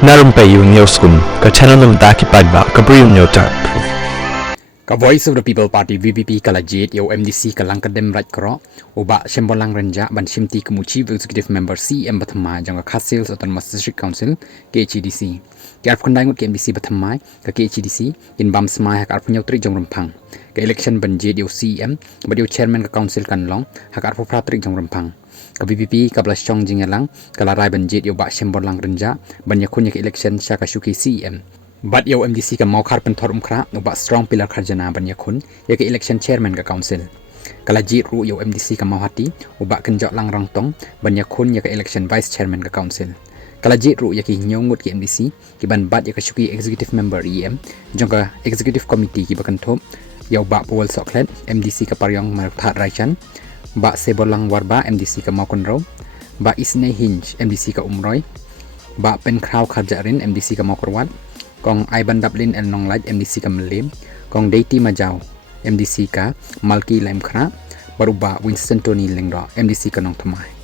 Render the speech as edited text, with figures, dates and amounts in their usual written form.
Na Rympei U channel nabynta paidbah Bri U Hynñiewtrep. Voice of the People Party VPP kalajit yo MDC kalang kadem right kro uba sembolang renja ban simti kemu Chief Executive Member CEM bathamai jong Khasi Autonomous District Council KHDC kyar phundai ngut MDC bathamai ka KHDC in bam smai hakar phunyautri jong rempang ka election banjit yo CEM badio chairman ka council kanlong hakar phupratri jong rempang ka VPP ka blashong jingelang kala rai banjit yo ba sembolang renja ban yakun yak election sya ka shuki CEM But yo MDC ka mau kharpen thorum khra uba strong pillar kharjana ban yakhun ya ka election chairman ka council kala jit ru yo MDC ka mau hati uba kenjok lang rangtong ban yakhun ya ka election vice chairman ka council kala jit ru ya ki nyongut ki MDC ki ban bat ya ka shuki executive member EM jong ka executive committee ki bakan thop yo ba pol soklet MDC ka paryong marthat raichan ba sebolang warba MDC ka mau konro ba isne hinj MDC ka umroy ba pen kraw kharjarin MDC ka mau korwat kong Iban Dublin el nong laj MDC ka melim kong Deiti Majau MDC ka Malki Lem Khra baruba Winston Tony Lengdo MDC ka nong thamai